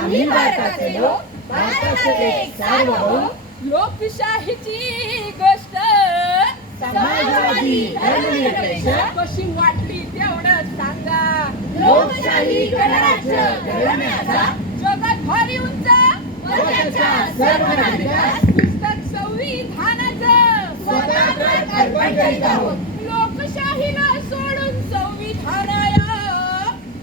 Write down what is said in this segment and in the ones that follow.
आम्ही भारताचे लोक, भारताचे एक सार्वभौम, लोकशाहीची गोष्ट समाजवादी धर्मनिरपेक्ष कशी वाटली तेवढं सांगा. लोकशाही गणराज्य घडवण्याचा जगात भारी उंच वर्गाचा सर्व नागरिकास पुस्तक संविधानाचं स्वतंत्र अर्पण करीत आहोत. लोकशाहीला सोडून संविधानाया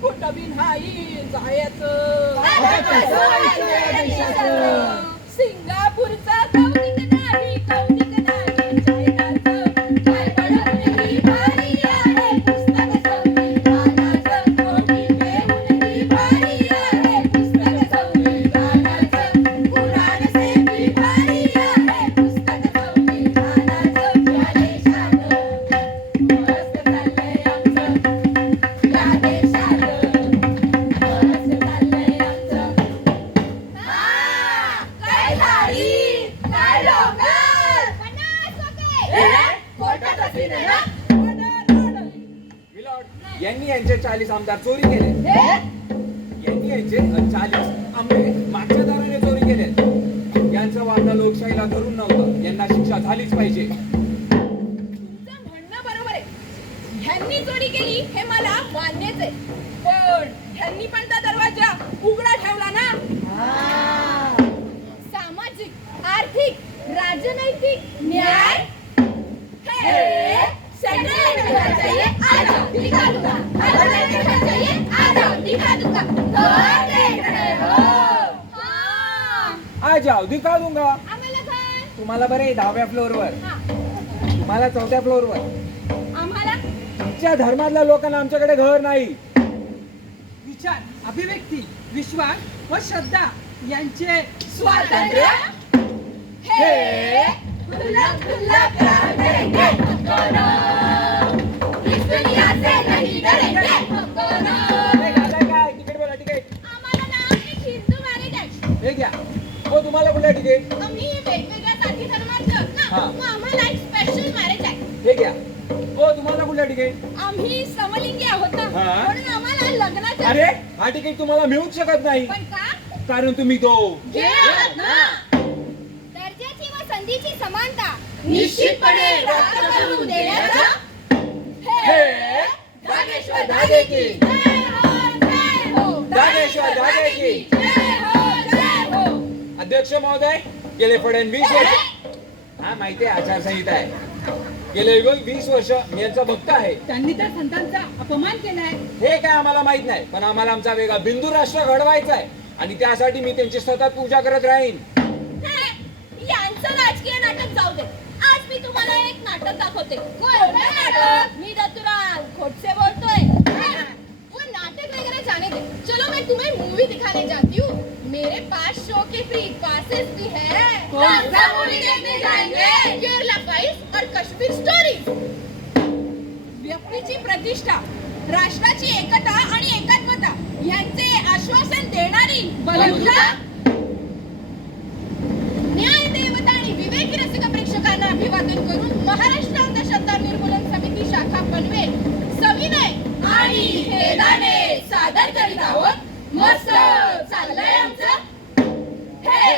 कुठं बी नाही जायचं. आता कसं व्हायचं या देशाचं? सिंगापूरचा कौतिक नाही, कौतिक नाही चायनाचं. काय पडत ही भारी आहे पुस्तक संविधानाचं. कोणी घेऊन ही भारी आहे पुस्तक संविधानाचं. कुराण से भी भारी आहे पुस्तक संविधानाचं. या देशात मस्त चाललंय आमचं, या देशात मस्त चाललंय आमचं. काय झाली काय लोकं पोटात असेल ना. मिलॉर्ड, यांनी यांचे 40 आमदार चोरी केले. यांनी यांचे 40 आंबे मागच्या दाराने चोरी केले. यांचं वागणं लोकशाहीला धरून नव्हतं. यांना शिक्षा झालीच पाहिजे. तुमचं म्हणणं बरोबर आहे. ह्यांनी चोरी केली हे मला मान्यच आहे, पण ह्यांनी पण तर दरवाजा उघडा ठेवला ना. सामाजिक, आर्थिक, राजनैतिक न्याय हे सेंट्रल गवर्नमेंट चाहिए, आ जाओ दिखा दूंगा. गवर्नमेंट चाहिए, आ जाओ दिखा दूंगा. कौन देख रहे हो? हाँ. आ जाओ दिखा दूंगा. आम्हाला काय? तुम्हाला बरे 10व्या फ्लोअरवर, हाँ. तुम्हाला 4थ्या फ्लोअरवर. आम्हाला तुमच्या धर्मातल्या लोकांना आमच्याकडे घर नाही. विचार, अभिव्यक्ती, विश्वास व श्रद्धा यांचे स्वातंत्र्य हे खुला खुला प्यार देंगे हमको ना. इस दुनिया से नहीं डरेंगे हमको ना. काय तिकीट बोला तिकीट. आम्हाला ना एक हिंदू मॅरेज आहे. हे घ्या. हो तुम्हाला कुठलं तिकीट. आम्ही वेगवेगळ्या जाती धर्माचं ना, हा. मग आम्हाला एक स्पेशल मॅरेज आहे. हे घ्या. हो तुम्हाला कुठलं तिकीट. आम्ही समलिंगी आहोत ना, हा. म्हणून आम्हाला लग्नाचं. अरे हा तिकीट तुम्हाला मिळूच शकत नाही, पण का? कारण तुम्ही तो घे आहात ना. दर्जाची व संधीची समानता निश्चितपणे प्राप्त करून देण्याचा हे नागेश्वर धागे की. जय हो, जय हो. नागेश्वर धागे की. जय हो, जय हो. अध्यक्ष महोदय, गेले फडणवीस वर्ष, हा माहिती आहे आचारसंहिता आहे, गेले 20 वर्ष मी यांचा भक्त आहे. त्यांनी त्या संतांचा अपमान केलाय. हे काय आम्हाला माहित नाही, पण आम्हाला आमचा वेगळा बिंदू राष्ट्र घडवायचा आहे आणि त्यासाठी मी त्यांची सतत पूजा करत राहीन. यांचं राजकीय नाटक जाऊ दे. आज मी तुम्हाला एक नाटक दाखवते. कोणतं नाटक? मी दत्तूराम खोटसे बोलतोय. वो नाटक वगैरह जाने दे. चलो मैं तुम्हें मूवी दिखाने जाती हूँ. मेरे पास शो के फ्री पासेस भी है. कौन सा मूवी देखने जाएंगे? केरला फाइल्स और कश्मीर स्टोरीज. व्यक्तीची प्रतिष्ठा, राष्ट्राची एकता आणि एकात्मता यांचे आश्वासन देणारी बलवंता, न्याय देवता आणि विवेकी रसिक प्रेक्षकांना अभिवादन करून महाराष्ट्र अंधश्रद्धा निर्मूलन समिती शाखा पनवेल सविनय आणि खेदाने सादर करीत आहोत. मस्त चाललंय आमचं हे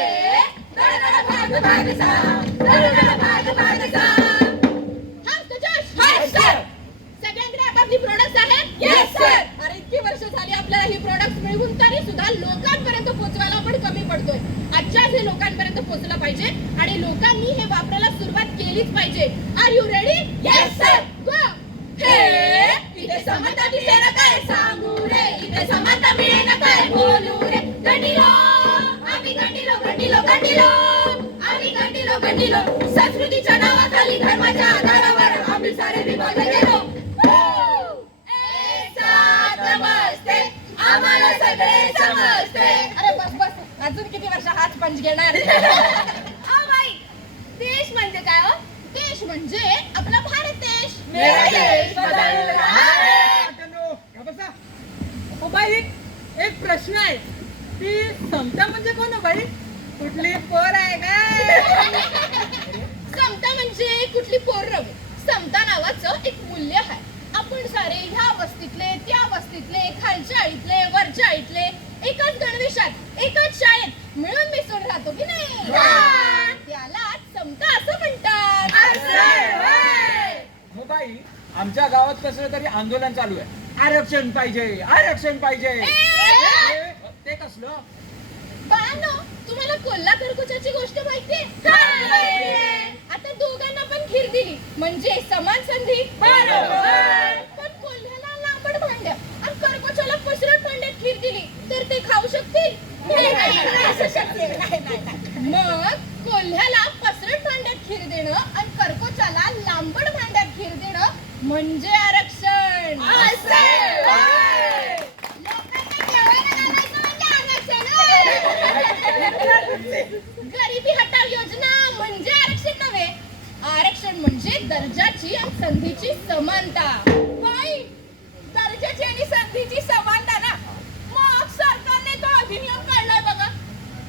धडधड भाग भागचा, धडधड भाग भागचा. हाय सजोश, हाय सर. सगळ्यांकडे आपापली प्रोडक्ट्स आहेत. Yes sir. अरे इतकी वर्ष झाली आपल्याला ही प्रोडक्ट्स मिळवून तरी सुद्धा लोकांपर्यंत पोहोचवायला आपण कमी पडतोय. आजच्याच हे लोकांपर्यंत पोहोचला पाहिजे आणि लोकांनी हे वापरायला सुरुवात केलीच पाहिजे. Are you ready? Yes sir. Go. हे इथे समता दिसे ना काय सांगू रे, इथे समता मिळे ना काय बोलू रे. गंडीलो आम्ही गंडीलो गंडीलो गंडीलो आम्ही गंडीलो गंडीलो. संस्कृतीच्या नावाखाली धर्माच्या आधारावर आम्ही सारे विभागले गेलो. एक साथ नमस्ते, आम्हाला सगळे समजते. अरे बस बस, अजून किती वर्ष हाच पंच घेणार. बाई, देश म्हणजे काय हो? देश म्हणजे आपला भारत देश. मेरा देश बदल रहा है. ओ बाई, एक प्रश्न आहे. ती समता म्हणजे कोण हो बाई? कुठली पोर आहे का? समता म्हणजे कुठली पोर रवी. समता नावाचं एक मूल्य आहे. आपण सारे ह्या वस्तीतले, त्या वस्तीतले, खालच्या आळीतले, वरच्या आळीतले एकाच गणवेशात, एकाच आंदोलन चालू आहे. आरक्षण पाहिजे, आरक्षण पाहिजे. ते कसलं? बाळांनो, तुम्हाला कोल्हा खरकुचाची गोष्ट माहितीये? आता दोघांना पण खीर दिली म्हणजे समान संधी. पण कोल्ह्याला लांबड भांड्या आणि करकोचाला पसरट भांड्यात खीर दिली तर ते खाऊ शकतील? मग कोल्ह्याला पसरट भांड्यात खीर देणं आणि करकोचाला लांबड भांड्यात खीर देणं म्हणजे आरक्षण. गरिबी हटाव योजना म्हणजे आरक्षण नव्हे. आरक्षण म्हणजे दर्जाची आणि संधीची समानता. बाई, दर्जाची आणि संधीची समानता ना, मग सरकारने तो अधिनियम काढलाय बघा.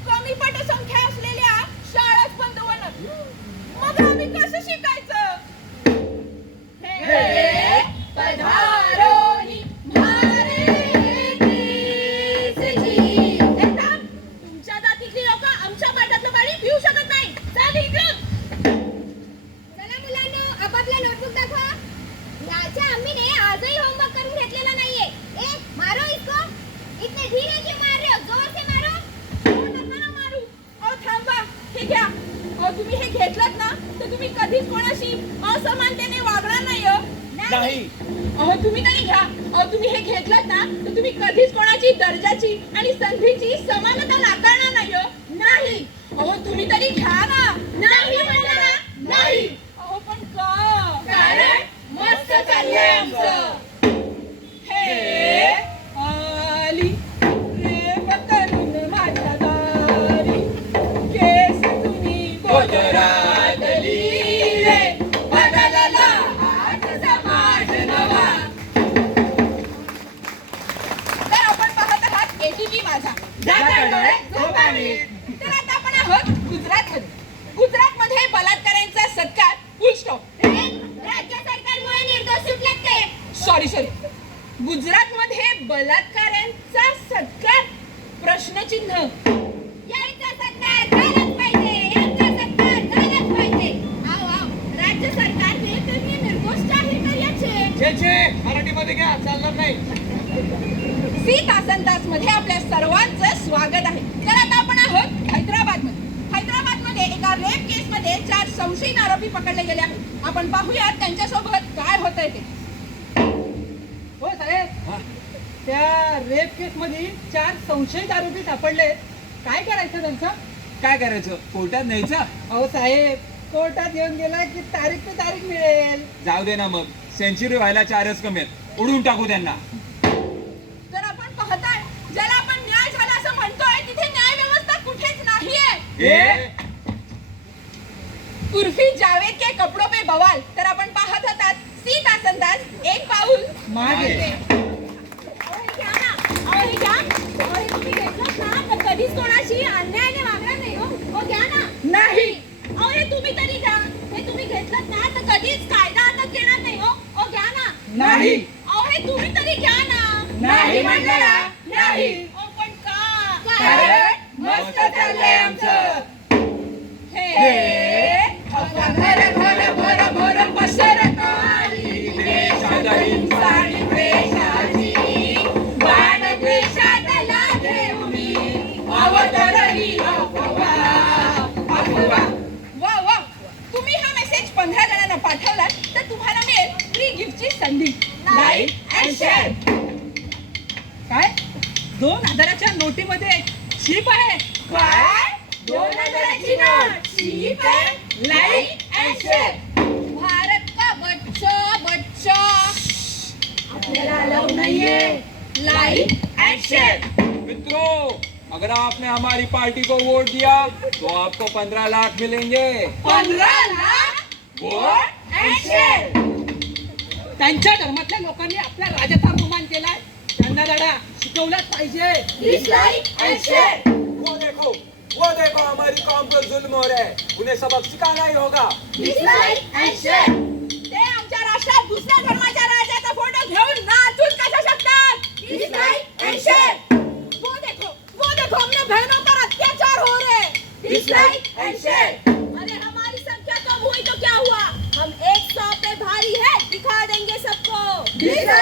कमी पटसंख्या असलेल्या शाळाच बंद होणार. मग आम्ही कसं शिकायचं? हे पधारोनी म्हारे देशची. तुमच्या जातीतली लोक आमच्या पाटातलं पाणी पिऊ शकत नाही. चल इकडं. चला मुलांनो, आपापला नोटबुक दाखवा. याच्या अम्मीने आजही होमवर्क करून घेतलेला नाहीये. ए, मारो इसको. इतने धीरे क्यों मार रहे हो? जोर से मारो. नका मारू. अहो थांबा, हे घ्या. अहो तुम्ही हे घेतलं ना तर तुम्ही कधीच कोणाशी असमानतेने वागणार नाही हो. नाही. अहो तुम्ही नाही घ्या. अहो तुम्ही हे घेतलं ना तर तुम्ही कधीच कोणाची दर्जाची आणि संधीची समानता नाकारणार नाही हो. नाही. अहो तुम्ही तरी घ्या ना. नाही म्हणलं ना. नाही. अहो पण का? कारण मस्त चाललंय आमचं. हे आली रे वतन माझ्या दारी, केस तुम्ही गोजरातली रे, बदलला आज समाज नवा. तर आपण पाहत आहात एटीव्ही माझा. तर आता आपण आहोत गुजरातमध्ये. गुजरातमध्ये बलात्कारांचा सत्कार फुल स्टॉप. राज्य सरकारमुळे निर्दोष सुटलेत ते. सॉरी गुजरातमध्ये बलात्कारांचा सत्कार प्रश्नचिन्ह. याचा सत्कार झालाच पाहिजे. याचा सत्कार झालाच पाहिजे. आव आव, राज्य सरकारने त्यांनी निर्दोष जाहीर करायचे. छे, मराठीमध्ये घ्या, चालणार नाही. सी तासन मध्ये आपल्या सर्वांचं स्वागत आहे. तर आता आपण आहोत हैदराबादमध्ये. हैदराबादमध्ये एका रेप केसमध्ये 4 संशयित आरोपी पकडले गेले आहेत. आपण पाहूयात त्यांच्यासोबत काय होतंय ते. हो साहेब, त्या रेप केस मध्ये 4 संशयित आरोपी सापडले. काय करायचं त्यांचं? काय करायचं? कोर्टात न्यायचं? अहो साहेब, कोर्टात येऊन गेला की तारीख पे तारीख मिळेल. जाऊ दे ना मग. सेंचुरी व्हायला 4च कमी आहेत. उडून टाकू त्यांना. तर आपण पाहताय, ज्याला आपण न्याय झाला असं म्हणतोय तिथे न्याय व्यवस्था कुठेच नाहीये. उर्फी जावेद के कपडों पे बवाल. तर आपण पाहत होतात सी तासंदाज एक पाऊल मागे. अहो, हे घ्या ना. अहो, हे घ्या. अहो, हे तुम्ही घेतलं ना तर कधीच कोणाशी अन्यायाने वागणार नाही हो. हो, घ्या ना. नाही. अहो, हे तुम्ही तरी घ्या. हे तुम्ही घेतलं ना तर कधीच कायदा हातात घेणार नाही हो. हो, घ्या ना. नाही. अहो, हे तुम्ही तरी घ्या ना. नाही म्हणलं ना. नाही. अहो, पण का? कारण मस्त चाललंय आमचं. हे घर घर भर भर पसरताली देशाची साडी देशाची बाण देशातला घेऊनी अवतरली अफवा. वा वा, तुम्ही हा मेसेज 15 जणांना पाठवलात तर तुम्हाला मिळेल फ्री गिफ्टची संधी. Like and share. काय? 2000च्या नोटीमध्ये शीप आहे. काय? 2000ची नोट शीप आहे. Like and share. भारत का बच्चा बच्चा आपल्याला अलाउ नाहीये. Like and share. मित्रों, अगर आपने हमारी पार्टी को वोट दिया तो आपको 15 लाख मिलेंगे. 15 लाख वोट एंड शेयर. त्यांच्या धर्मातल्या लोकांनी आपल्या राजाचा अपमान केलाय. त्यांना लढा शिकवलाच पाहिजे. Dislike end share. वो देखो हमारी कौम पर जुल्म हो रहा है. उन्हें सबक सिखाना ही होगा. Dislike end share. ते आमच्या राष्ट्रात दुसऱ्या धर्माच्या राजाचा फोटो घेऊन नाचून कशा शकतात? Dislike end share. वो देखो हमने बहनों पर अत्याचार हो रहे. Dislike end share. अरे हमारी संख्या कम हुई तो क्या हुआ? हम 100 पे भारी है, दिखा देंगे सबको. डिसलाइक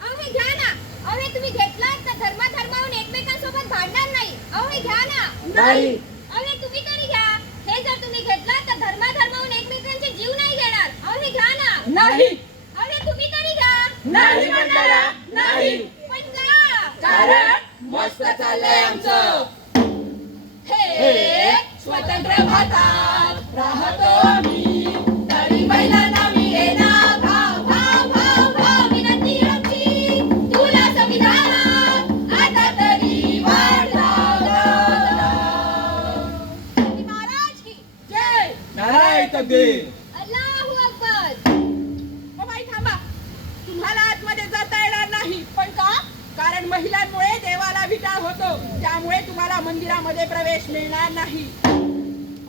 अहो हे घ्या ना. अहो हे तुम्ही घेतलात तर धर्माधर्माहून एकमेकांसोबत भांडणार नाही. अहो हे घ्या ना. नाही. अहो हे तुम्ही तरी घ्या. हे जर तुम्ही घेतलात तर धर्माधर्माहून एकमेकांचे जीव नाही घेणार. अहो हे घ्या ना. नाही. अहो हे तुम्ही तरी घ्या. नाही मंडळा, नाही. पण का? कारण मस्त चाललंय आमचं. हे स्वतंत्र भारतात राहतो आम्ही, तरी महिलांना मिळेना भाव भाव भाव भाव. विनंती आमची तुला संविधानात आता तरी वाढ लाव, लाव, लाव. आणि महाराज की जय. नाराय तकदीर. अल्लाहू अकबर. ओ बाई थांबा, तुम्हाला आतमध्ये जाता येणार नाही. पण का? कारण महिलांमुळे देवाला विटाळ होतो, त्यामुळे तुम्हाला मंदिरामध्ये प्रवेश मिळणार नाही.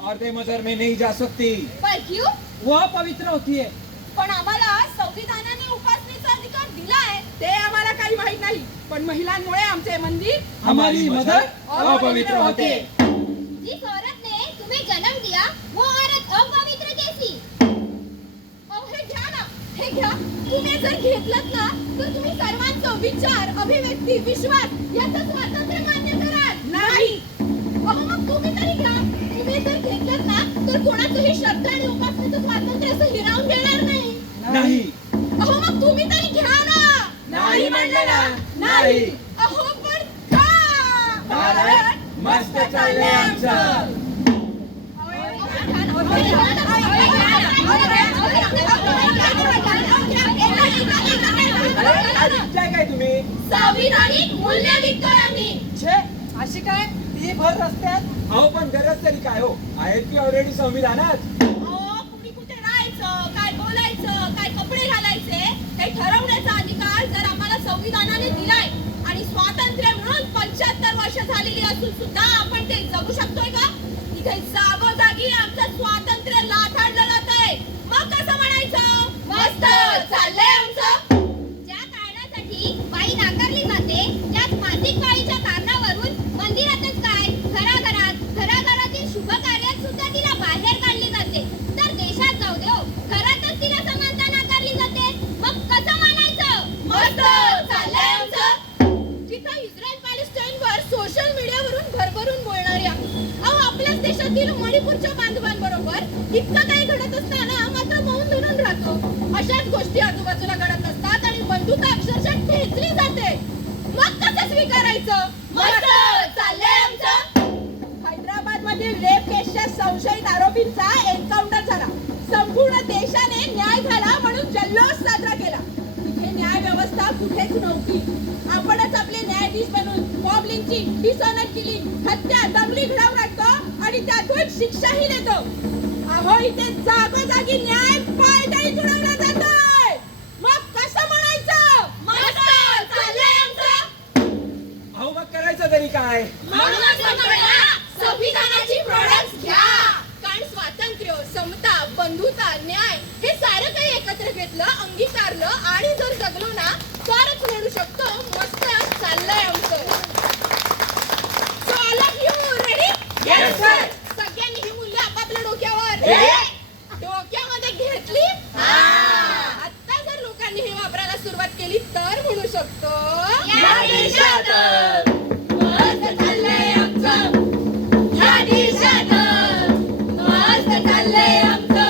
और दे मजर में नहीं जा सकती. पर क्यों? वो पवित्र होतीये. पण आम्हाला संविधानाने उपासनेचा अधिकार दिलाय, ते आम्हाला काही माहित नाही. पण महिलांमुळे आमचे मंदिर हमारी मदर अपवित्र होते. जिस औरत ने तुम्हें जन्म दिया वो औरत अपवित्र कैसी? अहो, हे घ्या ना, हे घ्या. तुम्ही जर घेतलत ना तर तुम्ही सर्वांचं विचार, अभिव्यक्ती, विश्वास याचं स्वातंत्र्य मान्य कराल. नाही. अहो मग तुम्ही तरी घ्या. तुम्ही जर घेतलत ना तर कोणाचंही श्रद्धा आणि उपासनेचं स्वातंत्र्य असं हिरावून घेणार नाही. नाही. अहो मग तुम्ही तरी घ्या ना. नाही मंडळा, नाही. अहो पण का? कारण मस्त चाललंय आमचं. काय विकताय काय तुम्ही? संविधानिक मूल्य विकतोय आम्ही. छे अशी काय ती भर रस्त्यात. अहो पण गरज तरी काय हो, आहेत की ऑलरेडी संविधानात. कुणी कुठे राहायचं, काय बोलायचं, काय कपडे घालायचे हे ठरवण्याचा अधिकार जर आम्हाला संविधानाने दिलाय आणि स्वातंत्र्य मिळून 75 वर्ष झालेली असून सुद्धा आपण ते जगू शकतोय का? इथे जागोजागी आमचं स्वातंत्र्य लाथाडलं जातंय. मग कसं म्हणायचं? मस्त चाललंय आमचं. ज्या कारणासाठी बाई नाकारली जाते त्याच मासिक पाळीच्या कारणावरून मंदिरातच काय घराघरातील शुभ कार्यात सुद्धा तिला बाहेर काढली जाते. तर देशात जाऊ दे हो, घरातच तिला समानता नाकारली जाते. मग कसं म्हणायचं? मस्त चाललंय आमचं. जिथं इस्रायल पॅलेस्टाईनवर सोशल मीडियावरून भरभरून बोलणाऱ्या आपल्याच देशातील मणिपूरच्या बांधवांबरोबर इतकं काही घडत असताना मात्र मौन धरून राहतो. अशाच गोष्टी आजूबाजूला घडत असतात आणि बंधुता अक्षरशः ठेचली जाते. मग कसं स्वीकारायचं? मस्त चाललंय आमचं. हैदराबाद मधील रेप केसच्या संशयित आरोपींचा एन्काउंटर झाला. संपूर्ण देशाने न्याय झाला म्हणून जल्लोष साजरा केला. तिथे न्याय व्यवस्था कुठेच नव्हती. आपणच आपले न्यायाधीश बनून मॉब लिंचिंग, डिसऑनर किलिंग, हत्या, दंगली घडवून आणतो आणि त्यातून शिक्षाही देतो. अहो इथे जागोजागी न्याय पायदळी तुडवला जातोय. मग कसं म्हणायचं? मस्त चाललंय आमचं. अहो मग करायचं तरी काय? म्हणूनच म्हणूया, संविधानाची प्रोडक्ट्स घ्या. कारण स्वातंत्र्य, समता, बंधुता, न्याय हे सारं काही एकत्र घेतलं, अंगीकारलं आणि जर जगलो ना तरच म्हणू शकतो मस्त चाललंय आमचं. So all of you ready? Yes, sir. सगळ्यांनी ही मूल्य आपापल्या डोक्यावर डोक्यामध्ये घेतली. आता जर लोकांनी हे वापरायला सुरुवात केली तर म्हणू शकतो या देशात मस्त चाललंय आमचं. या देशात मस्त चाललंय आमचं.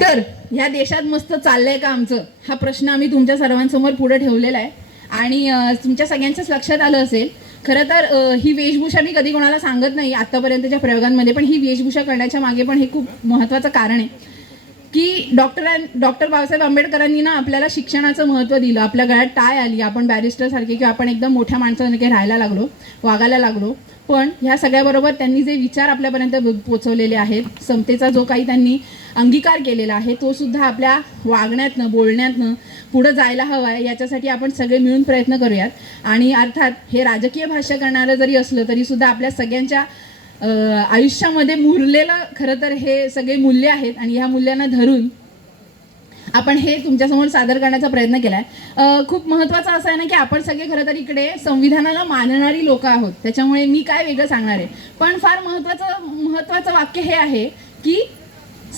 तर ह्या देशात मस्त चाललंय का आमचं, हा प्रश्न आम्ही तुमच्या सर्वांसमोर पुढे ठेवलेला आहे. आणि तुमच्या सगळ्यांच्याच लक्षात आलं असेल, खरं तर ही वेशभूषा मी कधी कोणाला सांगत नाही आत्तापर्यंतच्या प्रयोगांमध्ये, पण ही वेशभूषा करण्याच्या मागे पण हे खूप महत्त्वाचं कारण आहे की डॉक्टर बाबासाहेब आंबेडकरांनी ना आपल्याला शिक्षणाचं महत्त्व दिलं. आपल्या गळ्यात टाय आली, आपण बॅरिस्टरसारखे किंवा आपण एकदम मोठ्या माणसासारखे राहायला लागलो, वागायला लागलो. पण ह्या सगळ्याबरोबर त्यांनी जे विचार आपल्यापर्यंत पोचवलेले आहेत, समतेचा जो काही त्यांनी अंगीकार केलेला आहे, तो सुद्धा आपल्या वागण्यातनं, बोलण्यातनं पुढं जायला हवा आहे. याच्यासाठी आपण सगळे मिळून प्रयत्न करूयात. आणि अर्थात हे राजकीय भाष्य करणारं जरी असलं तरीसुद्धा आपल्या सगळ्यांच्या आयुष्यामध्ये मुरलेलं खरं तर हे सगळे मूल्य आहेत. आणि ह्या मूल्यांना धरून आपण हे तुमच्यासमोर सादर करण्याचा प्रयत्न केलाय. खूप महत्त्वाचं असं आहे ना की आपण सगळे खरं तर इकडे संविधानाला मानणारी लोक आहोत, त्याच्यामुळे मी काय वेगळं सांगणार आहे. पण फार महत्त्वाचं वाक्य हे आहे की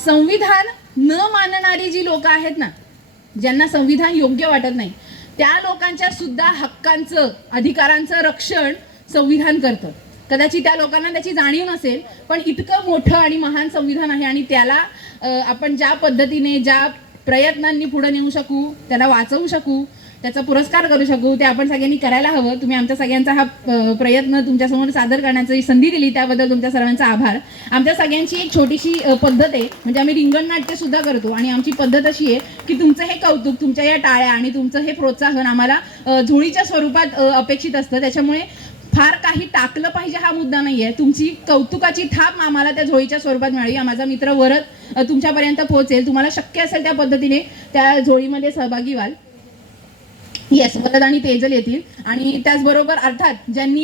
संविधान न मानणारी जी लोक आहेत ना, ज्यांना संविधान योग्य वाटत नाही, त्या लोकांच्या सुद्धा हक्कांचं, अधिकारांचं रक्षण संविधान करतं. कदाचित त्या लोकांना त्याची जाणीव नसेल, पण इतकं मोठं आणि महान संविधान आहे आणि त्याला आपण ज्या पद्धतीने, ज्या प्रयत्नांनी पुढे नेऊ शकू, त्याला वाचवू शकू, त्याचा पुरस्कार करू शकू, ते आपण सगळ्यांनी करायला हवं. तुम्ही आमच्या सगळ्यांचा हा प्रयत्न तुमच्यासमोर सादर करण्याची संधी दिली, त्याबद्दल तुमच्या सर्वांचा आभार. आमच्या सगळ्यांची एक छोटीशी पद्धत आहे, म्हणजे आम्ही रिंगण नाट्य सुद्धा करतो आणि आमची पद्धत अशी आहे की तुमचं हे कौतुक, तुमच्या या टाळ्या आणि तुमचं हे प्रोत्साहन आम्हाला झोळीच्या स्वरूपात अपेक्षित असतं. त्याच्यामुळे फार काही टाकलं पाहिजे हा मुद्दा नाहीये, तुमची कौतुकाची थाप आम्हाला त्या झोळीच्या स्वरूपात मिळावी. माझा मित्र वरद तुमच्यापर्यंत पोहोचेल, तुम्हाला शक्य असेल त्या पद्धतीने त्या झोळीमध्ये सहभागी व्हाल. येस, वरद आणि तेजल येतील. आणि त्याचबरोबर अर्थात ज्यांनी